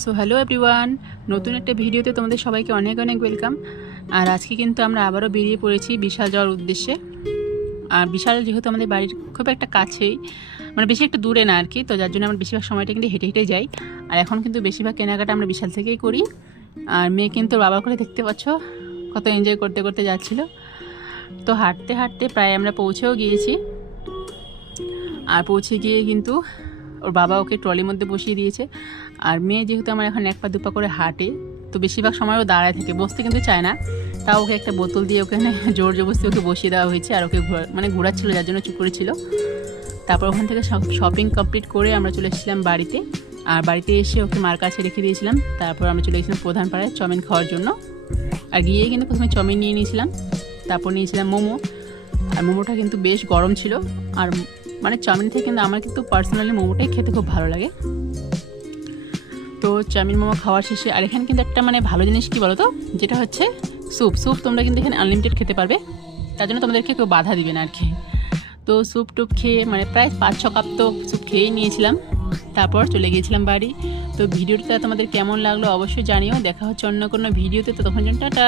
So hello everyone, নতুন একটা ভিডিওতে তোমাদের সবাইকে অনেক অনেক ওয়েলকাম। আর আজকে কিন্তু আমরা আবারও বেরিয়ে পড়েছি বিশাল যাওয়ার উদ্দেশ্যে। আর বিশাল যেহেতু আমাদের বাড়ির খুব একটা কাছেই, মানে বেশি একটা দূরে না আর কি, তো যার জন্য আমরা বেশিরভাগ সময়টা কিন্তু হেঁটে হেঁটে যাই। আর এখন কিন্তু বেশিরভাগ কেনাকাটা আমরা বিশাল থেকেই করি। আর মেয়ে কিন্তু বাবার করে দেখতে পাচ্ছ কত এনজয় করতে করতে যাচ্ছিল। তো হাঁটতে হাঁটতে প্রায় আমরা পৌঁছেও গিয়েছি। আর পৌঁছে গিয়ে কিন্তু ওর বাবা ওকে ট্রলির মধ্যে বসিয়ে দিয়েছে। আর মেয়ে যেহেতু আমার এখন এক পা দুপা করে হাঁটে, তো বেশিরভাগ সময় ও দাঁড়ায় থাকে, বসতে কিন্তু চায় না। তাও ওকে একটা বোতল দিয়ে ওখানে জোর জবরদস্তি ওকে বসিয়ে দেওয়া হয়েছে। আর ওকে ঘোরাচ্ছিল, যার জন্য চুপ করেছিল। তারপর ওখান থেকে শপিং কমপ্লিট করে আমরা চলে এসেছিলাম বাড়িতে। আর বাড়িতে এসে ওকে মার কাছে রেখে দিয়েছিলাম। তারপর আমরা চলে গেছিলাম প্রধান পাড়ায় চাউমিন খাওয়ার জন্য। আর গিয়ে কিন্তু প্রথমে চাউমিন নিয়ে নিয়েছিলাম, তারপর নিয়েছিলাম মোমো। আর মোমোটা কিন্তু বেশ গরম ছিল। আর মানে চাউমিন থেকে কিন্তু আমার কিন্তু পার্সোনালি মোমোটাই খেতে খুব ভালো লাগে। তো চাউমিন মোমো খাওয়ার শেষে আর এখানে কিন্তু একটা মানে ভালো জিনিস কী বলো তো, যেটা হচ্ছে স্যুপ তোমরা কিন্তু এখানে আনলিমিটেড খেতে পারবে, তার জন্য তোমাদেরকে কেউ বাধা দিবে না আর কি। তো স্যুপ টুপ খেয়ে মানে প্রায় 5-6 কাপ তো স্যুপ খেয়েই নিয়েছিলাম। তারপর চলে গিয়েছিলাম বাড়ি। তো ভিডিওটা তোমাদের কেমন লাগলো অবশ্যই জানিও। দেখা হচ্ছে অন্য কোনো ভিডিওতে, তো তখন জন্য টাটা।